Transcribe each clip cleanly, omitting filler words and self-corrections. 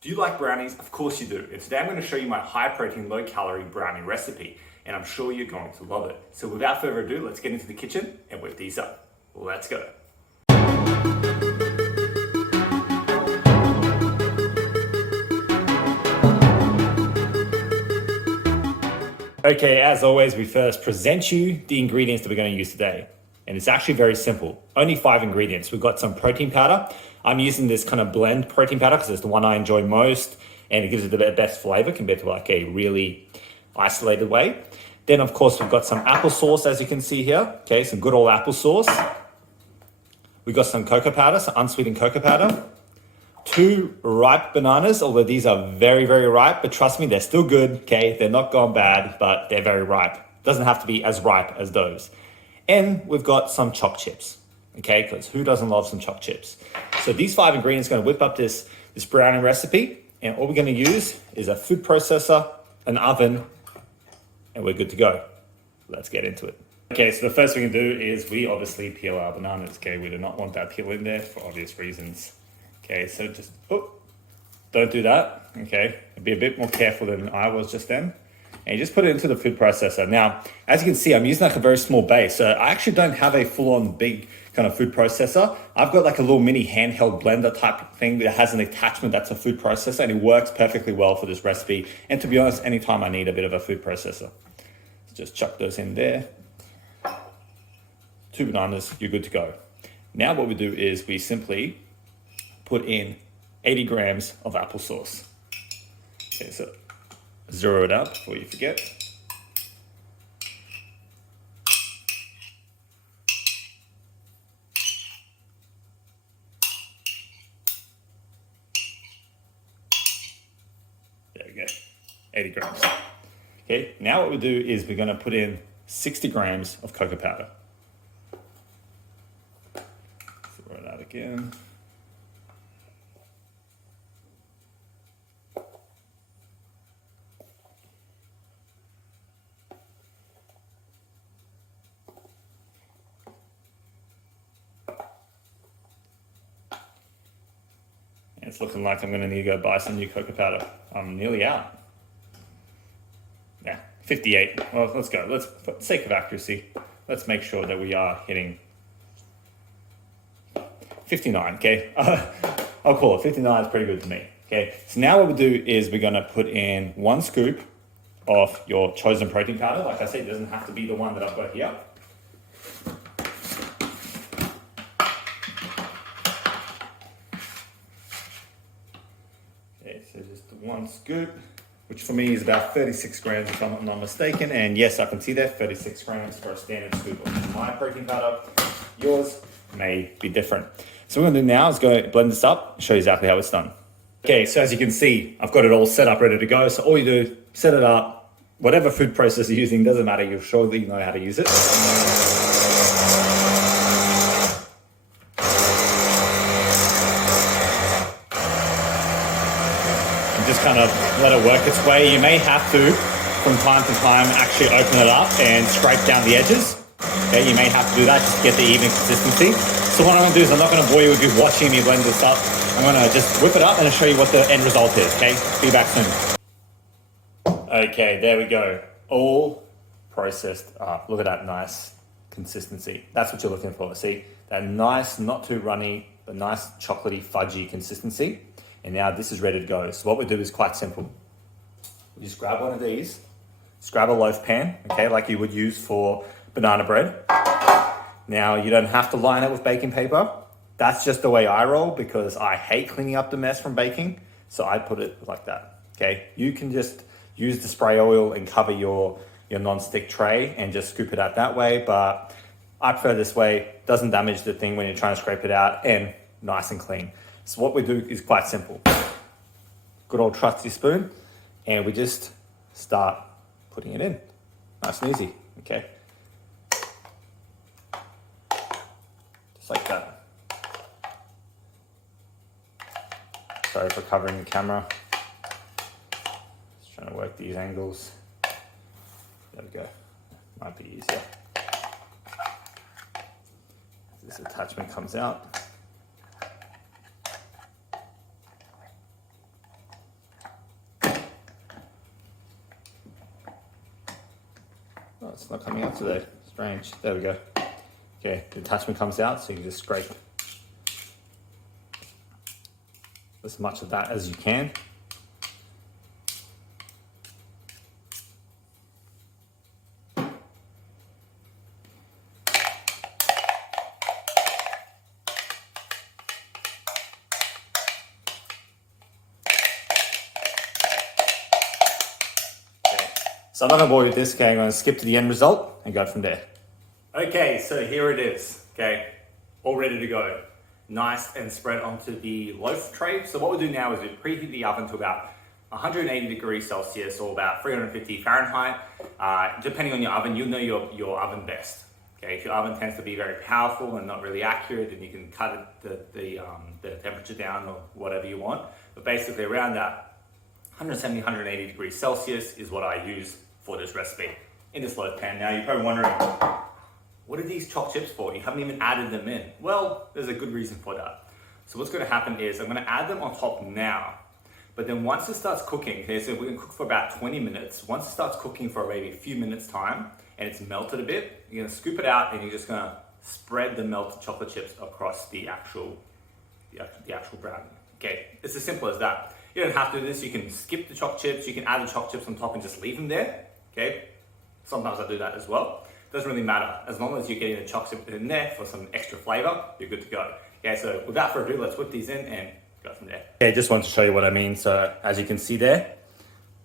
Do you like brownies? Of course you do. And today I'm going to show you my high protein, low calorie brownie recipe, and I'm sure you're going to love it. So without further ado, let's get into the kitchen and whip these up. Let's go. Okay, as always, we first present you the ingredients that we're going to use today. And it's actually very simple. Only 5 ingredients. We've got some protein powder. I'm using this kind of blend protein powder because it's the one I enjoy most and it gives it the best flavor compared to like a really isolated way. Then of course we've got some applesauce, as you can see here. Okay, some good old applesauce. We've got some cocoa powder, some unsweetened cocoa powder. 2 ripe bananas, although these are very, very ripe, but trust me, they're still good, okay? They're not gone bad, but they're very ripe. Doesn't have to be as ripe as those. And we've got some choc chips, okay? Because who doesn't love some choc chips? So these 5 ingredients are gonna whip up this brownie recipe, and all we're gonna use is a food processor, an oven, and we're good to go. Let's get into it. Okay, so the first thing we can do is we obviously peel our bananas, okay? We do not want that peel in there for obvious reasons. Okay, so just, don't do that, okay? Be a bit more careful than I was just then. And you just put it into the food processor. Now, as you can see, I'm using like a very small base. So I actually don't have a full-on big kind of food processor. I've got like a little mini handheld blender type thing that has an attachment that's a food processor, and it works perfectly well for this recipe. And to be honest, anytime I need a bit of a food processor. So just chuck those in there. 2 bananas, you're good to go. Now what we do is we simply put in 80 grams of applesauce. Okay, so zero it out before you forget. There we go, 80 grams. Okay, now what we do is we're gonna put in 60 grams of cocoa powder. Throw it out again. It's looking like I'm going to need to go buy some new cocoa powder. I'm nearly out. Yeah, 58. Well, let's go. Let's, for the sake of accuracy, let's make sure that we are hitting 59, okay? I'll call it 59 is pretty good to me, okay? So now what we do is we're going to put in 1 scoop of your chosen protein powder. Like I said, it doesn't have to be the one that I've got here. So just 1 scoop, which for me is about 36 grams if I'm not mistaken. And yes, I can see that, 36 grams for a standard scoop of my protein powder. Yours may be different. So what we're gonna do now is go blend this up and show you exactly how it's done. Okay, so as you can see, I've got it all set up, ready to go. So all you do, set it up, whatever food processor you're using, doesn't matter, you'll surely know how to use it. Just kind of let it work its way. You may have to, from time to time, actually open it up and scrape down the edges. Okay, you may have to do that just to get the even consistency. So what I'm gonna do is I'm not gonna bore you with you watching me blend this up. I'm gonna just whip it up and I'll show you what the end result is, okay? Be back soon. Okay, there we go. All processed up. Look at that nice consistency. That's what you're looking for. See, that nice, not too runny, but nice chocolatey, fudgy consistency. And now this is ready to go. So what we do is quite simple. We just grab one of these, just grab a loaf pan, okay, like you would use for banana bread. Now you don't have to line it with baking paper. That's just the way I roll because I hate cleaning up the mess from baking. So I put it like that, okay? You can just use the spray oil and cover your non-stick tray and just scoop it out that way, but I prefer this way. Doesn't damage the thing when you're trying to scrape it out and nice and clean. So what we do is quite simple. Good old trusty spoon, and we just start putting it in. Nice and easy, okay? Just like that. Sorry for covering the camera. Just trying to work these angles. There we go. Might be easier. This attachment comes out. it's not coming out today. Strange. There we go. Okay, the attachment comes out, so you can just scrape as much of that as you can. So I'm not gonna bore you with this, okay? I'm gonna skip to the end result and go from there. Okay, so here it is, okay? All ready to go. Nice and spread onto the loaf tray. So what we'll do now is we preheat the oven to about 180 degrees Celsius or about 350 Fahrenheit. Depending on your oven, you'll know your oven best. Okay, if your oven tends to be very powerful and not really accurate, then you can cut the temperature down or whatever you want. But basically around that 170, 180 degrees Celsius is what I use for this recipe in this loaf pan. Now you're probably wondering, what are these chopped chips for? You haven't even added them in. Well, there's a good reason for that. So what's gonna happen is I'm gonna add them on top now, but then once it starts cooking, okay, so we're gonna cook for about 20 minutes. Once it starts cooking for maybe a few minutes time and it's melted a bit, you're gonna scoop it out and you're just gonna spread the melted chocolate chips across the actual brownie. Okay, it's as simple as that. You don't have to do this. You can skip the chocolate chips. You can add the chocolate chips on top and just leave them there. Okay, sometimes I do that as well. Doesn't really matter. As long as you're getting the chocolate chip in there for some extra flavor, you're good to go. Okay, so without further ado, let's whip these in and go from there. Okay, just wanted to show you what I mean. So as you can see there,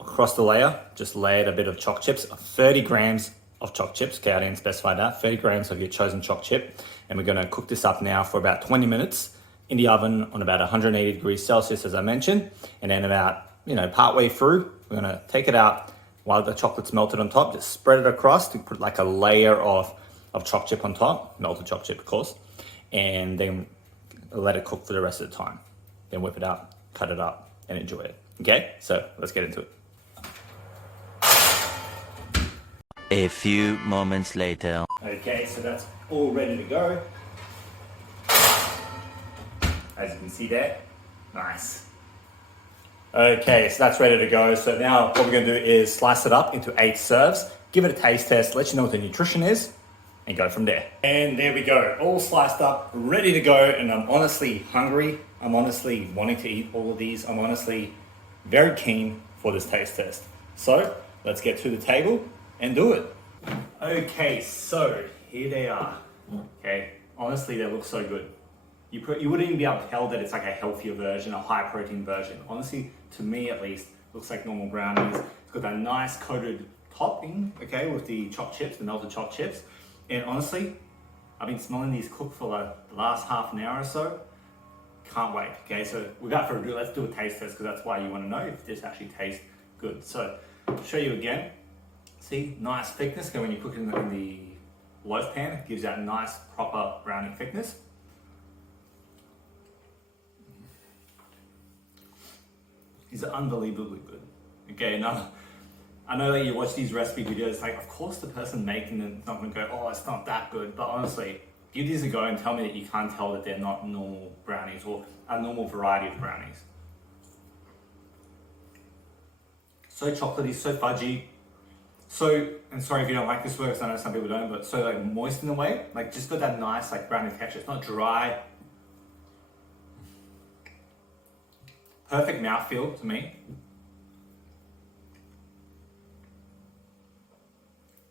across the layer, just layered a bit of chocolate chips, 30 grams of chocolate chips. Okay, I didn't specify that. 30 grams of your chosen chocolate chip. And we're gonna cook this up now for about 20 minutes in the oven on about 180 degrees Celsius, as I mentioned. And then about, partway through, we're gonna take it out while the chocolate's melted on top, just spread it across to put like a layer of chocolate chip on top, melted chocolate chip, of course, and then let it cook for the rest of the time. Then whip it out, cut it up, and enjoy it. Okay, so let's get into it. A few moments later. Okay, so that's all ready to go. As you can see there, nice. Okay, so that's ready to go. So now what we're gonna do is slice it up into 8 serves, give it a taste test, let you know what the nutrition is, and go from there. And there we go, all sliced up, ready to go, and I'm honestly hungry. I'm honestly wanting to eat all of these. I'm honestly very keen for this taste test. So let's get to the table and do it. Okay, so here they are. Okay, honestly, they look so good. You wouldn't even be able to tell that it's like a healthier version, a high protein version. Honestly, to me at least, looks like normal brownies. It's got that nice coated topping, okay, with the chopped chips, the melted chopped chips. And honestly, I've been smelling these cook for like the last half an hour or so. Can't wait, okay? So without further ado, let's do a taste test because that's why you want to know if this actually tastes good. So I'll show you again. See, nice thickness. Okay, when you cook it in the loaf pan, it gives that nice proper brownie thickness. These are unbelievably good. Okay, now I know that you watch these recipe videos, like of course the person making them is not gonna go, oh, it's not that good. But honestly, give these a go and tell me that you can't tell that they're not normal brownies or a normal variety of brownies. So chocolatey, so fudgy. So, and sorry if you don't like this word, because I know some people don't, but so like moist in a way, like just got that nice like brownie texture. It's not dry. Perfect mouthfeel to me.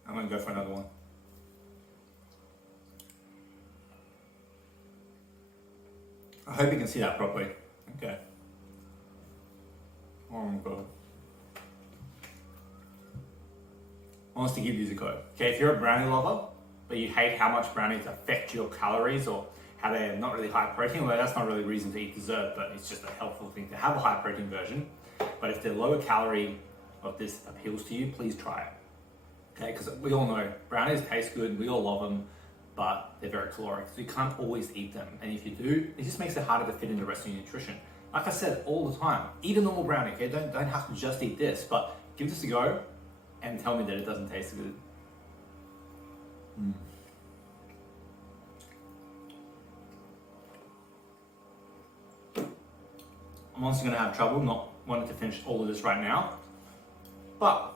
I'm gonna go for another one. I hope you can see that properly. Okay. Oh my god. Honestly, give these a go. Okay, if you're a brownie lover, but you hate how much brownies affect your calories or how they're not really high protein, well, that's not really a reason to eat dessert, but it's just a helpful thing to have a high protein version. But if the lower calorie of this appeals to you, please try it. Okay, because we all know brownies taste good, we all love them, but they're very caloric, so you can't always eat them. And if you do, it just makes it harder to fit in the rest of your nutrition. Like I said all the time, eat a normal brownie, okay? Don't have to just eat this, but give this a go and tell me that it doesn't taste good. I'm honestly gonna have trouble not wanting to finish all of this right now, but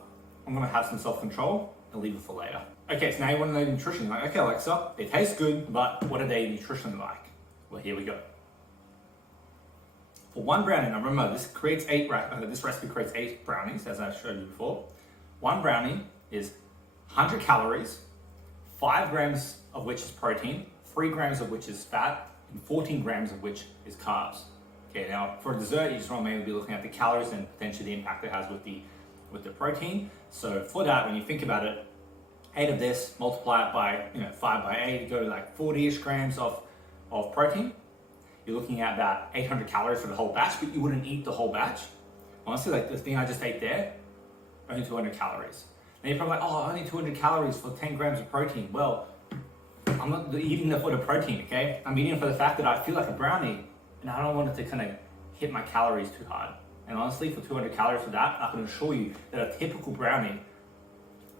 I'm gonna have some self-control and leave it for later. Okay, so now you want to know the nutrition. You're like, okay, Alexa, they taste good, but what are they nutritionally like? Well, here we go. For one brownie, now remember, this recipe creates 8 brownies, as I showed you before. One brownie is 100 calories, 5 grams of which is protein, 3 grams of which is fat, and 14 grams of which is carbs. Okay, now for dessert, you just want to maybe be looking at the calories and potentially the impact it has with the protein. So for that, when you think about it, 8 of this, multiply it by 5 by 8, you go to like 40-ish grams of protein. You're looking at about 800 calories for the whole batch, but you wouldn't eat the whole batch. Honestly, like the thing I just ate there, only 200 calories. Now you're probably like, oh, only 200 calories for 10 grams of protein. Well, I'm not eating it for the protein, okay? I'm eating it for the fact that I feel like a brownie and I don't want it to kind of hit my calories too hard. And honestly, for 200 calories for that, I can assure you that a typical brownie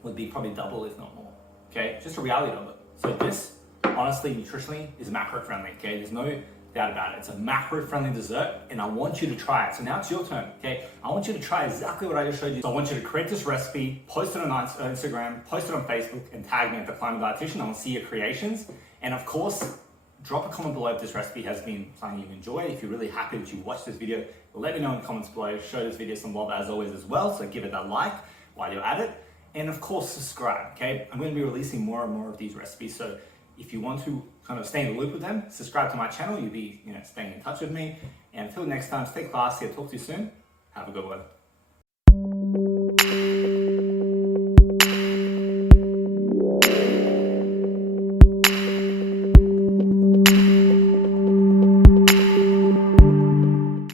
would be probably double, if not more, okay? Just a reality of it. So this, honestly, nutritionally, is macro-friendly, okay? There's no doubt about it. It's a macro-friendly dessert, and I want you to try it. So now it's your turn, okay? I want you to try exactly what I just showed you. So I want you to create this recipe, post it on Instagram, post it on Facebook, and tag me at The Climbing Dietitian. I want to see your creations. And of course, drop a comment below if this recipe has been something you enjoy. If you're really happy that you watched this video, let me know in the comments below. Show this video some love as always as well, so give it that like while you're at it. And of course, subscribe, okay? I'm going to be releasing more and more of these recipes, so if you want to kind of stay in the loop with them, subscribe to my channel. You'll be staying in touch with me. And until next time, stay classy. I'll talk to you soon. Have a good one.